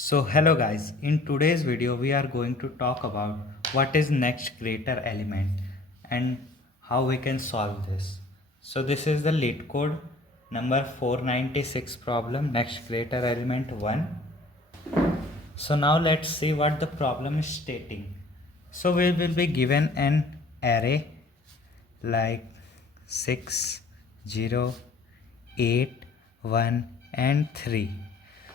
So hello guys, in today's video we are going to talk about what is next greater element and how we can solve this. So this is the Leetcode number 496 problem, next greater element 1. So now let's see what the problem is stating. So we will be given an array like 6, 0, 8, 1 and 3.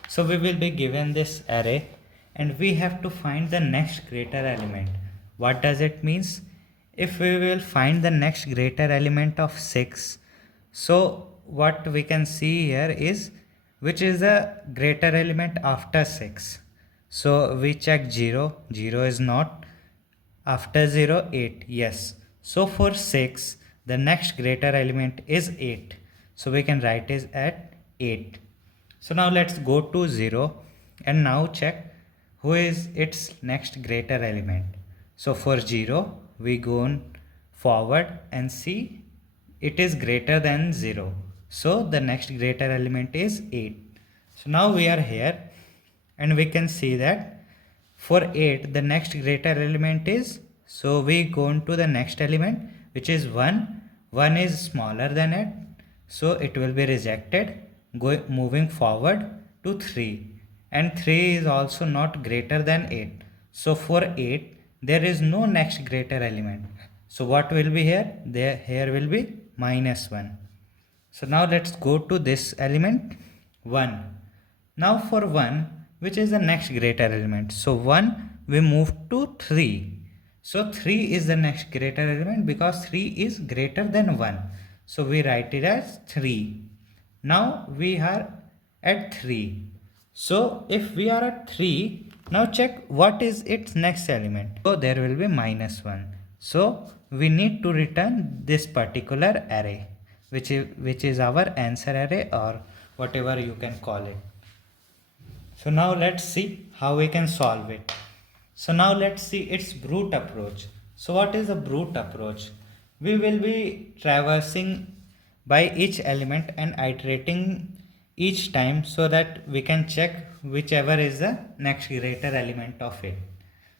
So we will be given this array and we have to find the next greater element. What does it means? If we will find the next greater element of 6, so what we can see here is which is the greater element after 6. So we check 0, 0 is not, after 0 8, yes. So for 6 the next greater element is 8, so we can write it at 8. So now let's go to 0 and now check who is its next greater element. So for 0 we go on forward and see it is greater than 0, so the next greater element is 8. So now we are here and we can see that for 8 the next greater element is, so we go into the next element which is 1. 1 is smaller than it, so it will be rejected. Moving forward to 3, and 3 is also not greater than 8, so for 8 there is no next greater element. So what will be here? Here will be -1. So now let's go to this element 1. Now for 1, which is the next greater element? So 1 we move to 3. So 3 is the next greater element because 3 is greater than 1. So we write it as 3. Now we are at 3. So if we are at 3, now check what is its next element. So there will be -1. So we need to return this particular array, which is our answer array or whatever you can call it. So now let's see how we can solve it. So now let's see its brute approach. So what is the brute approach? We will be traversing by each element and iterating each time so that we can check whichever is the next greater element of it.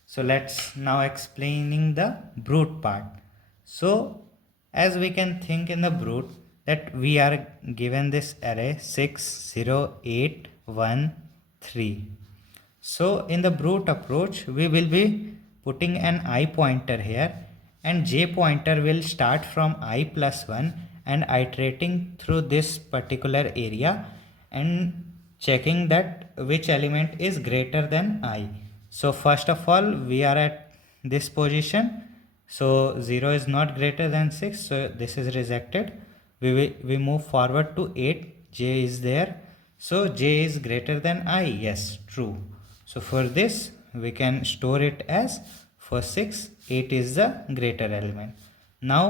So let's now explaining the brute part. So as we can think in the brute that we are given this array 6, 0, 8, 1, 3. So in the brute approach we will be putting an I pointer here and j pointer will start from I plus 1 and iterating through this particular area and checking that which element is greater than I. So first of all we are at this position, so 0 is not greater than 6, so this is rejected. We move forward to 8, j is there, so j is greater than I, yes, true. So for this we can store it as for 6 8 is the greater element. Now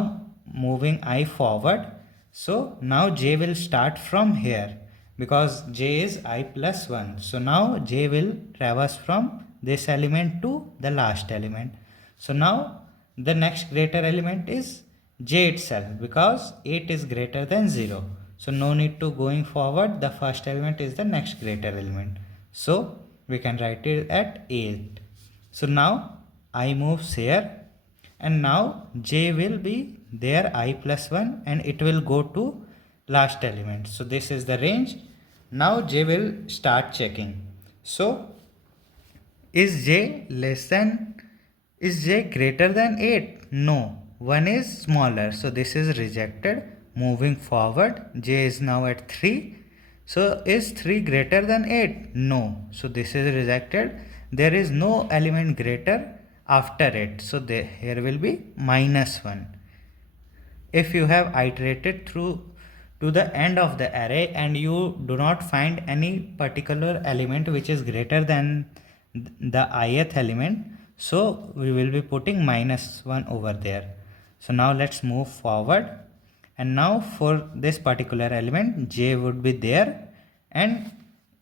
moving I forward, so now j will start from here because j is I plus 1. So now j will traverse from this element to the last element. So now the next greater element is j itself because 8 is greater than 0. So no need to going forward, the first element is the next greater element. So we can write it at 8. So now I moves here and now j will be there I plus 1 and it will go to last element. So this is the range. Now j will start checking. So is j greater than 8? No, 1 is smaller, so this is rejected. Moving forward, j is now at 3. So is 3 greater than 8? No, so this is rejected. There is no element greater after it, so here will be -1. If you have iterated through to the end of the array and you do not find any particular element which is greater than the ith element, so we will be putting -1 over there. So now let's move forward, and now for this particular element j would be there, and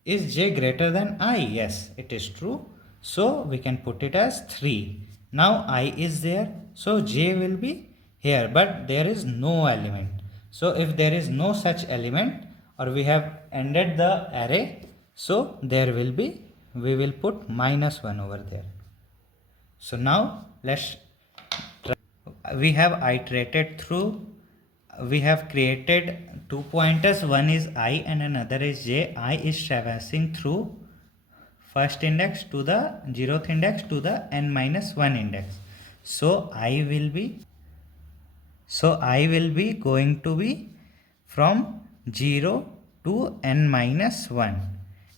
is j greater than I? Yes, it is true, so we can put it as 3. Now I is there, so j will be here, but there is no element. So if there is no such element or we have ended the array, so there will be we will put -1 over there. So now let's try. We have iterated through, we have created 2 pointers, one is I and another is j. I is traversing through first index to the 0th index to the n-1 index. So I will be going to be from 0 to n-1,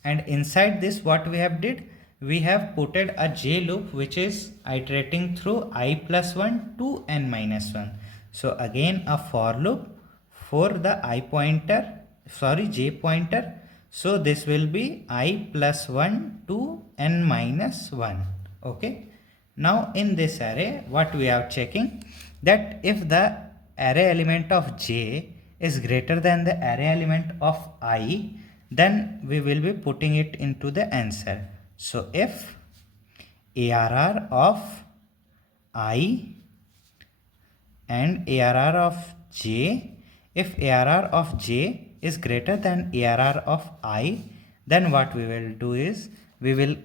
and inside this what we have did, we have putted a j loop which is iterating through I plus 1 to n-1. So again a for loop for the j pointer. So this will be I plus 1 to n-1. Okay. Now in this array what we are checking, that if the array element of j is greater than the array element of I, then we will be putting it into the answer. So if ARR of I and ARR of j, if ARR of j is greater than ARR of I, then what we will do is we will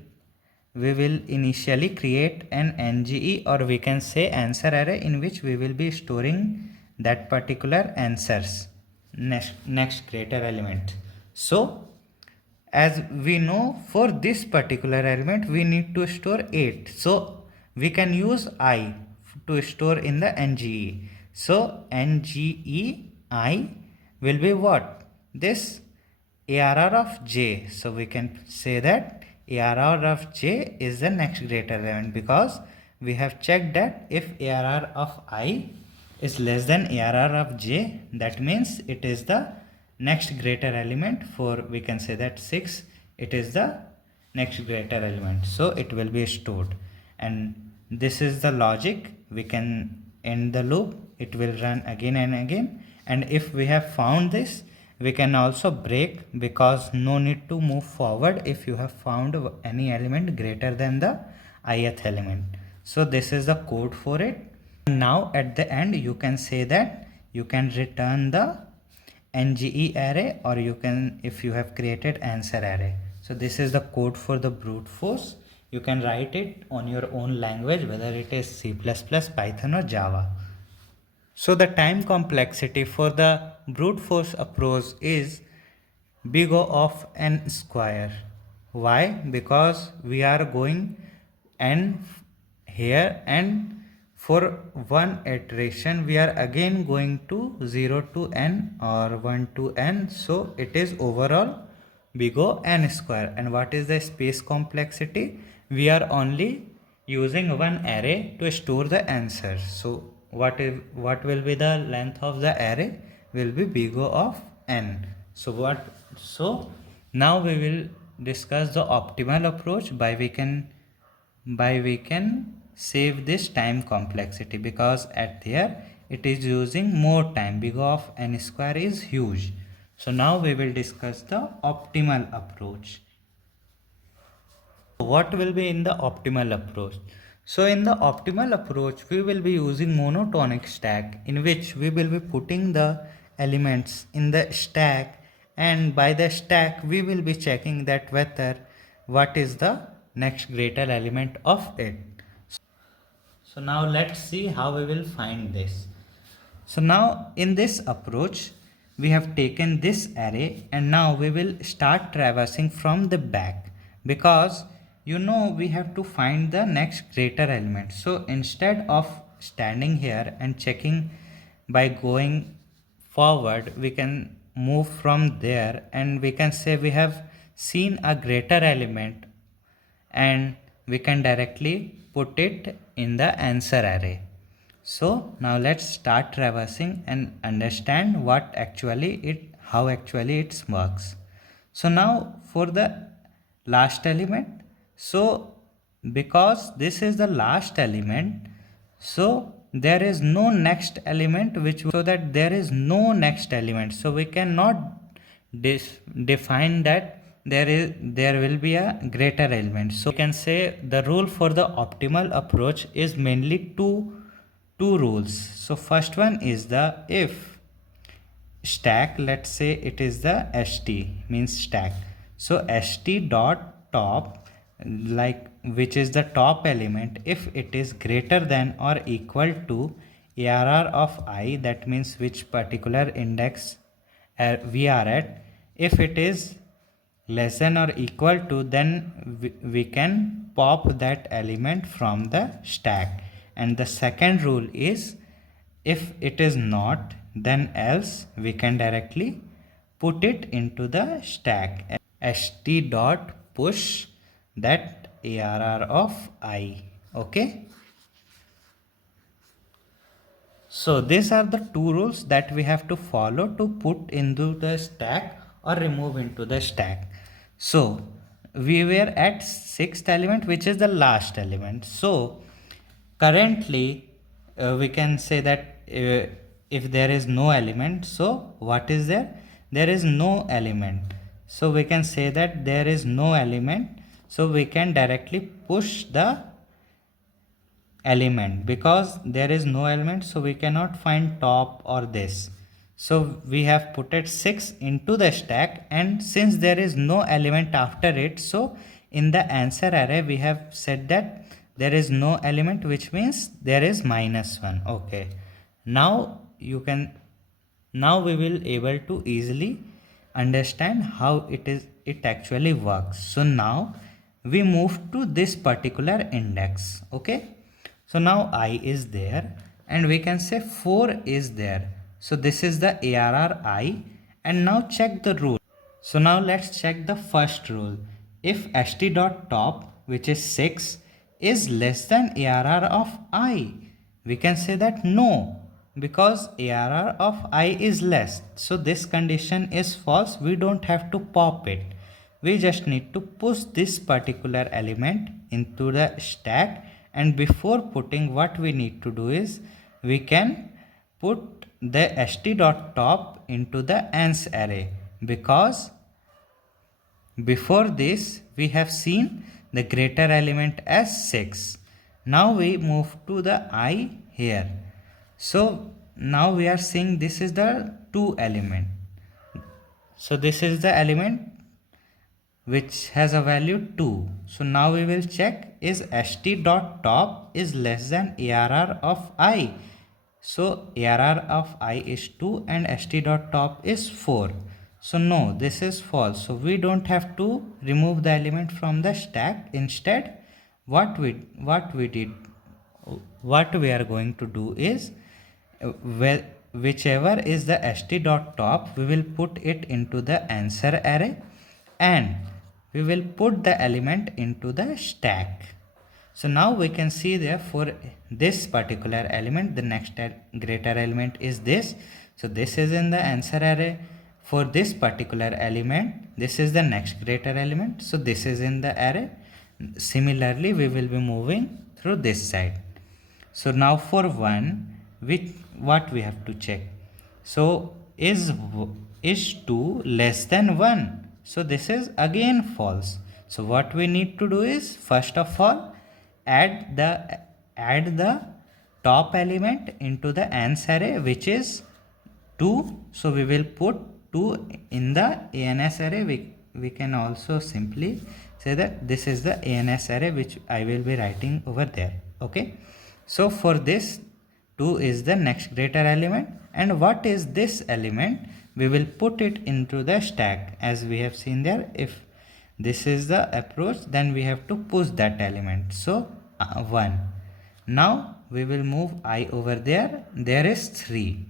initially create an NGE, or we can say answer array, in which we will be storing that particular answers next greater element. So as we know, for this particular element we need to store 8, so we can use I to store in the NGE. So NGE I will be what? This ARR of j. So we can say that ARR of j is the next greater element, because we have checked that if ARR of I is less than ARR of j, that means it is the next greater element. For we can say that 6, it is the next greater element, so it will be stored. And this is the logic. We can end the loop, it will run again and again, and if we have found this, we can also break, because no need to move forward if you have found any element greater than the ith element. So this is the code for it. Now at the end you can say that you can return the NGE array, or you can, if you have created answer array. So this is the code for the brute force. You can write it on your own language, whether it is C++, Python or Java. So the time complexity for the brute force approach is big O of n square. Why? Because we are going n here, and for one iteration we are again going to 0 to n or 1 to n. So it is overall big O n square. And what is the space complexity? We are only using one array to store the answer. So what will be the length of the array? Will be big O of n. So now we will discuss the optimal approach by we can save this time complexity, because at here it is using more time. Big O of n square is huge. So now we will discuss the optimal approach. What will be in the optimal approach? So in the optimal approach we will be using monotonic stack, in which we will be putting the elements in the stack, and by the stack we will be checking that whether what is the next greater element of it. So now let's see how we will find this. So now in this approach we have taken this array, and now we will start traversing from the back, because we have to find the next greater element. So instead of standing here and checking by going forward, we can move from there, and we can say we have seen a greater element, and we can directly put it in the answer array. So now let's start traversing and understand how actually it works. So now for the last element, so because this is the last element, so there is no next element, so that there is no next element, so we cannot define that there will be a greater element. So we can say the rule for the optimal approach is mainly two rules. So first one is the if stack, let's say it is the st, means stack. So st dot top like which is the top element, if it is greater than or equal to ARR of I, that means which particular index we are at, if it is less than or equal to, then we can pop that element from the stack. And the second rule is, if it is not, then else we can directly put it into the stack. st dot push that ARR of I. Okay. So these are the two rules that we have to follow to put into the stack or remove into the stack. So we were at sixth element, which is the last element. So currently we can say that if there is no element, so what is there? There is no element. So we can say that there is no element. So we can directly push the element, because there is no element, so we cannot find top or this. So we have put it 6 into the stack, and since there is no element after it, so in the answer array we have said that there is no element, which means there is -1. Okay, now now we will able to easily understand how it actually works. So now we move to this particular index. Okay, so now I is there, and we can say 4 is there. So this is the ARR I, and now check the rule. So now let's check the first rule. If st.top, which is 6, is less than ARR of I, we can say that no, because ARR of I is less. So this condition is false. We don't have to pop it. We just need to push this particular element into the stack, and before putting, what we need to do is we can put the st.top into the ans array, because before this we have seen the greater element as 6. Now we move to the I here. So now we are seeing this is the 2 element. So this is the element which has a value 2. So now we will check, is st.top is less than ARR of I. So ARR of I is 2 and st.top is 4. So no, this is false. So we don't have to remove the element from the stack. Instead, what we are going to do is, whichever is the st.top, we will put it into the answer array, and we will put the element into the stack. So now we can see there, for this particular element, the next greater element is this. So this is in the answer array. For this particular element, this is the next greater element. So this is in the array. Similarly, we will be moving through this side. So now for 1, what we have to check? So is 2 less than 1? So this is again false. So what we need to do is, first of all, add the top element into the ans array, which is 2. So we will put 2 in the ans array. We can also simply say that this is the ans array, which I will be writing over there. Okay, so for this, 2 is the next greater element, and what is this element? We will put it into the stack, as we have seen there. If this is the approach, then we have to push that element. So 1. Now we will move I over there. There is 3.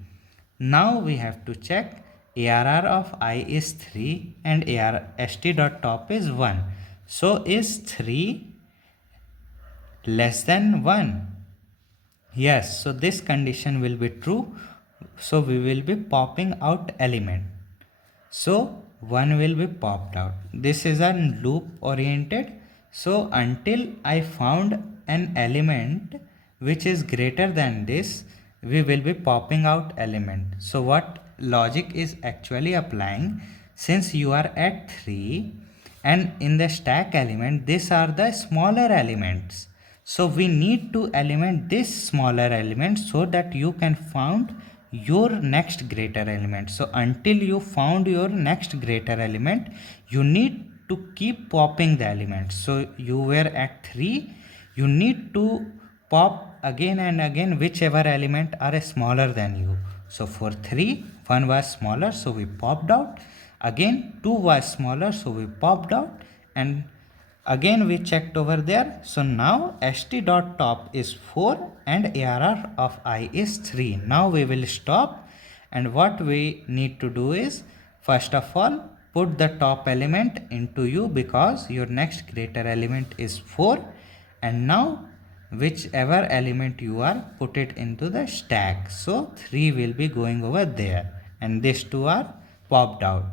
Now we have to check, ARR of I is 3 and st.top is 1. So is 3 less than 1? Yes, so this condition will be true. So we will be popping out element. So 1 will be popped out. This is a loop oriented. So until I found an element which is greater than this, we will be popping out element. So what logic is actually applying, since you are at 3 and in the stack element, these are the smaller elements. So we need to element this smaller element so that you can find your next greater element. So until you found your next greater element, you need to keep popping the elements. So you were at 3, you need to pop again and again whichever element are smaller than you. So for 3, 1 was smaller, so we popped out. Again 2 was smaller, so we popped out, and again we checked over there. So now st.top is 4 and ARR of I is 3. Now we will stop, and what we need to do is, first of all, put the top element into U because your next greater element is 4, and now whichever element you are, put it into the stack. So 3 will be going over there and these two are popped out.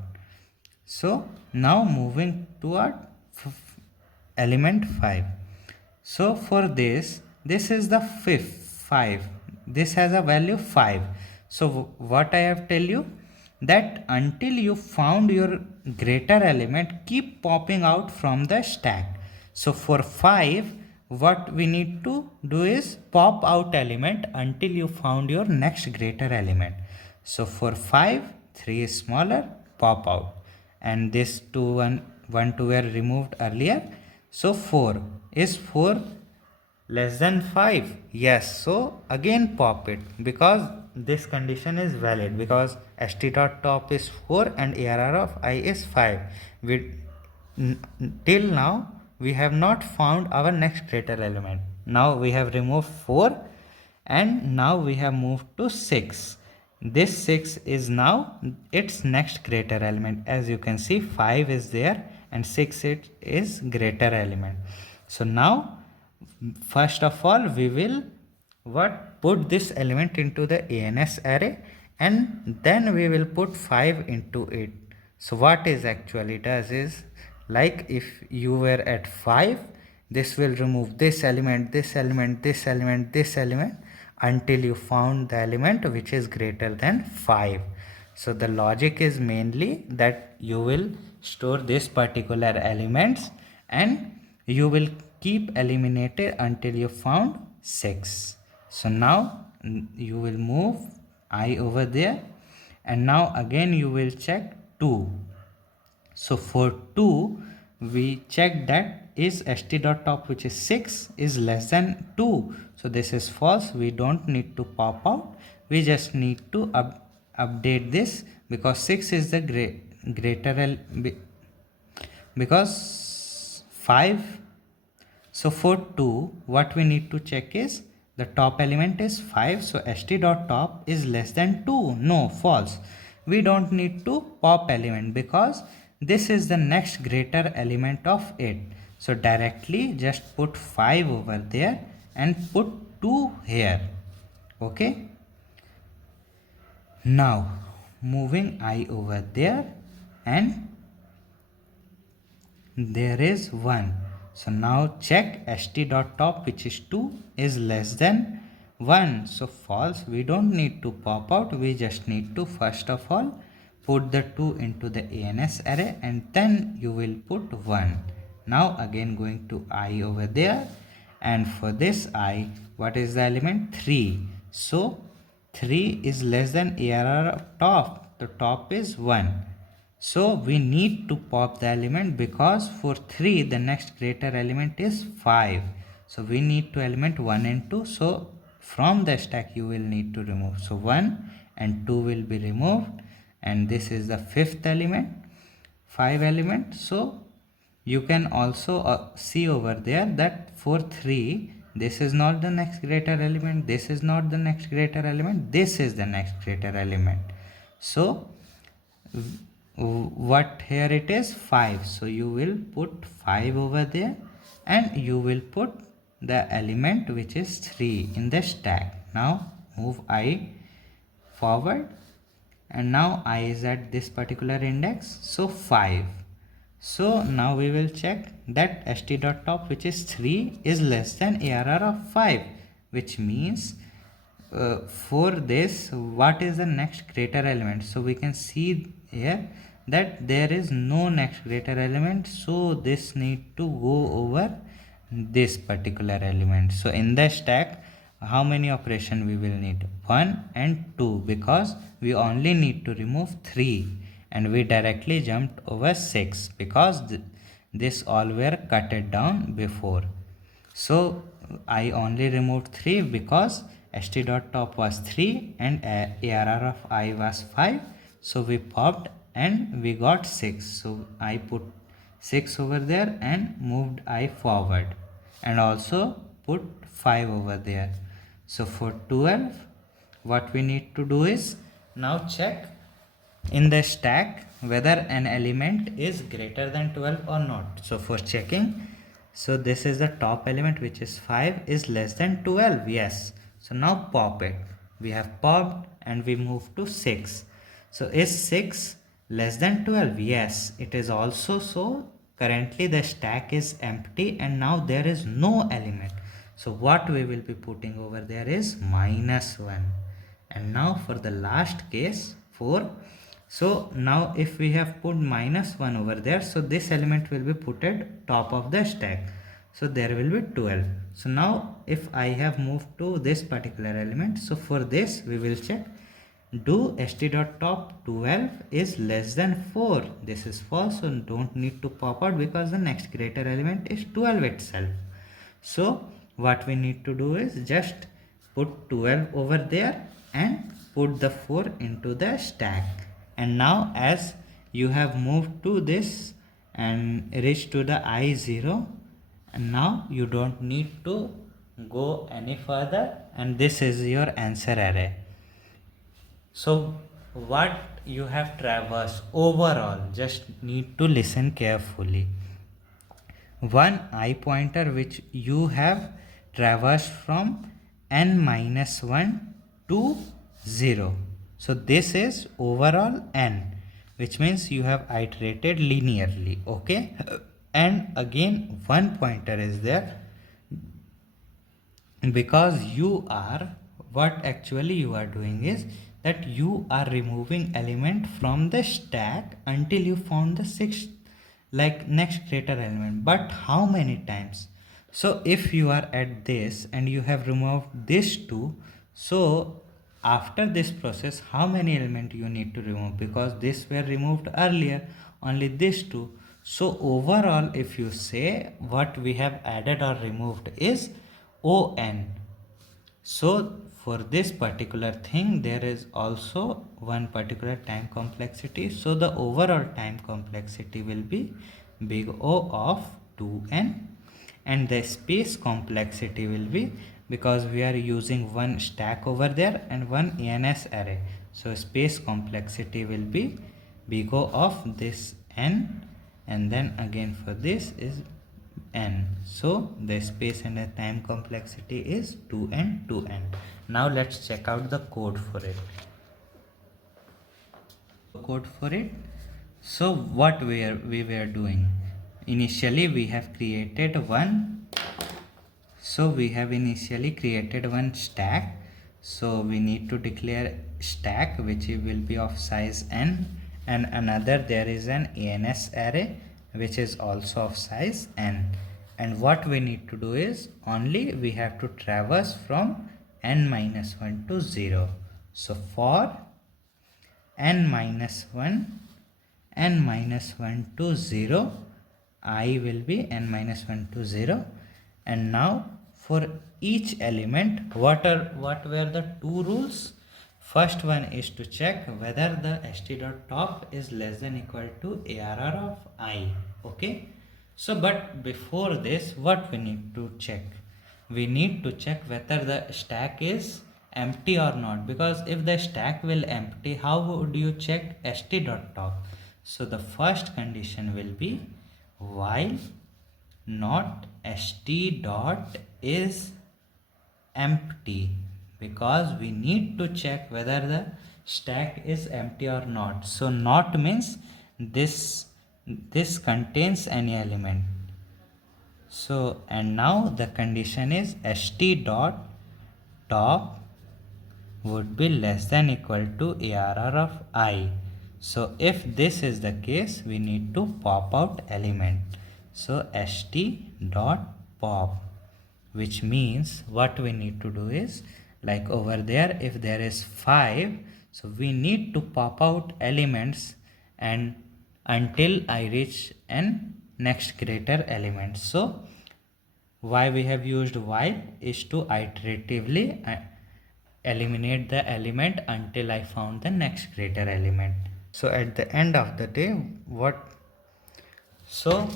So now moving toward element 5. So for this is the fifth 5. This has a value 5. So what I have tell you, that until you found your greater element, keep popping out from the stack. So for 5, what we need to do is pop out element until you found your next greater element. So for 5, 3 is smaller, pop out, and this 2 1 2 were removed earlier. So 4 is 4 less than 5? Yes. So again pop it because this condition is valid, because st.top is 4 and ARR of I is 5. Till now we have not found our next greater element. Now we have removed 4 and now we have moved to 6. This 6 is now its next greater element. As you can see, 5 is there and 6 is greater element. So now first of all we will put this element into the ANS array, and then we will put 5 into it. So what is actually does is, like if you were at 5, this will remove this element, this element, this element, this element, until you found the element which is greater than 5. So the logic is mainly that you will store this particular elements and you will keep eliminated until you found 6. So now you will move I over there, and now again you will check 2. So for 2 we check that is st.top, which is 6, is less than 2. So this is false. We don't need to pop out, we just need to update this because 6 is the greater because 5. So for 2 what we need to check is the top element is 5, so st.top is less than 2. No, false. We don't need to pop element because this is the next greater element of it. So directly just put 5 over there and put 2 here. Okay. Now moving I over there, and there is 1. So now check st.top, which is 2, is less than 1. So false. We don't need to pop out, we just need to first of all put the 2 into the ANS array and then you will put 1. Now again going to I over there, and for this I, what is the element? 3. So 3 is less than ARR of top. The top is 1. So we need to pop the element because for 3 the next greater element is 5. So we need to element 1 and 2. So from the stack you will need to remove. So 1 and 2 will be removed, and this is the fifth element, 5 element. So you can also see over there that for 3 this is not the next greater element, this is not the next greater element, this is the next greater element. So what here it is 5, so you will put 5 over there and you will put the element which is 3 in the stack. Now move I forward, and now I is at this particular index, so 5. So now we will check that st.top, which is 3, is less than ARR of 5, which means for this what is the next greater element. So we can see here that there is no next greater element, so this need to go over this particular element. So in the stack how many operation we will need? 1 and 2, because we only need to remove 3 and we directly jumped over 6 because this all were cut it down before. So I only removed 3 because st.top was 3 and ARR of I was 5. So we popped and we got 6. So I put 6 over there and moved I forward, and also put 5 over there. So for 12, what we need to do is now check in the stack whether an element is greater than 12 or not. So for checking, so this is the top element, which is 5, is less than 12. Yes. So now pop it. We have popped and we move to 6. So is 6 less than 12? Yes, it is also. So currently the stack is empty and now there is no element. So what we will be putting over there is -1. And now for the last case, 4. So now if we have put -1 over there, so this element will be put at top of the stack. So there will be 12. So now if I have moved to this particular element, so for this we will check, do st.top 12 is less than 4. This is false, so don't need to pop out because the next greater element is 12 itself. So what we need to do is just put 12 over there and put the 4 into the stack. And now as you have moved to this and reached to the I0, and now you don't need to go any further, and this is your answer array. So what you have traversed overall, just need to listen carefully. One I pointer which you have traversed from n-1 to 0. So this is overall n, which means you have iterated linearly. Okay. And again one pointer is there because you are, what actually you are doing is that you are removing element from the stack until you found the sixth, like next greater element. But how many times? So if you are at this and you have removed this two, so after this process how many element you need to remove, because this were removed earlier, only this two. So overall if you say what we have added or removed is on. So for this particular thing there is also one particular time complexity. So the overall time complexity will be big O of 2n, and the space complexity will be, because we are using one stack over there and one ENS array, so space complexity will be big O of this n, and then again for this is n. So the space and the time complexity is 2n 2n. Now let's check out the code for it. So what we were doing initially, we have created one. So we have initially created one stack. So we need to declare stack which will be of size n, and another there is an ENS array which is also of size n. And what we need to do is only we have to traverse from n-1 to 0. So for n-1 to 0, I will be n-1 to 0. And now for each element, what were the two rules? First one is to check whether the st.top is less than equal to ARR of I. Okay. So but before this, what we need to check? We need to check whether the stack is empty or not, because if the stack will empty, how would you check st.top? So the first condition will be while not st dot is empty, because we need to check whether the stack is empty or not. So not means this contains any element. So and now the condition is st dot top would be less than equal to ARR of I. So if this is the case, we need to pop out element. So st dot pop, which means what we need to do is, like over there if there is 5, so we need to pop out elements and until I reach an next greater element. So why we have used while is to iteratively eliminate the element until I found the next greater element. So at the end of the day, so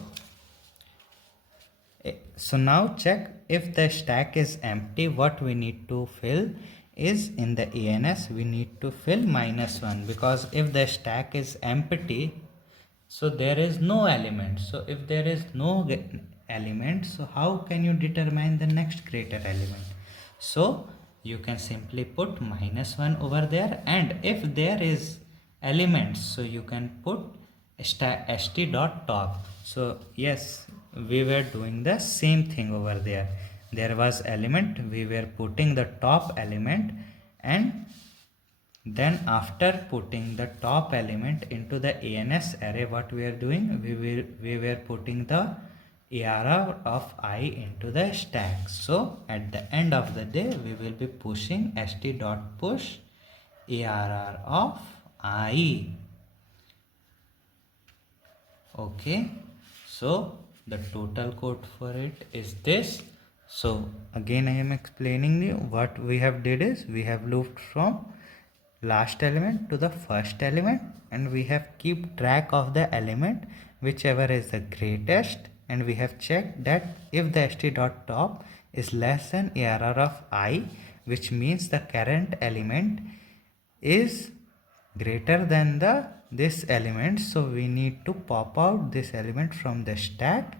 so now check if the stack is empty. What we need to fill is in the ANS we need to fill -1, because if the stack is empty, so there is no element. So if there is no element, so how can you determine the next greater element? So you can simply put -1 over there, and if there is elements, so you can put st.top. So yes, we were doing the same thing over there. There was element, we were putting the top element, and then after putting the top element into the ANS array, what we are doing, we were putting the ARR of I into the stack. So at the end of the day, we will be pushing st.push ARR of I. Okay, so the total code for it is this. So again I am explaining you what we have did is we have looped from last element to the first element, and we have keep track of the element whichever is the greatest, and we have checked that if the st.top is less than ARR of I, which means the current element is greater than the this element, so we need to pop out this element from the stack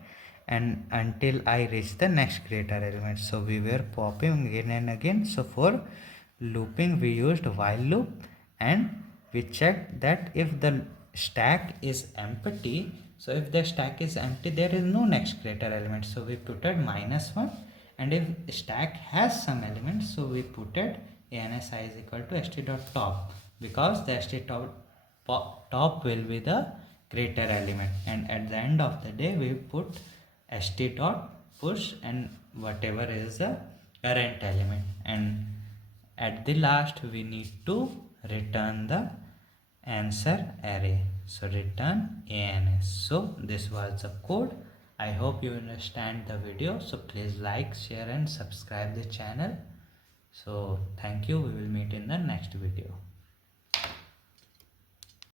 and until I reach the next greater element. So we were popping again and again. So for looping we used while loop, and we checked that if the stack is empty, so if the stack is empty there is no next greater element, so we put it -1, and if stack has some elements, so we put it ANSI is equal to st.top, because the st.top will be the greater element, and at the end of the day we put st.push and whatever is the current element, and at the last we need to return the answer array. So return ANS. So this was the code. I hope you understand the video. So please like, share and subscribe the channel. So thank you. We will meet in the next video.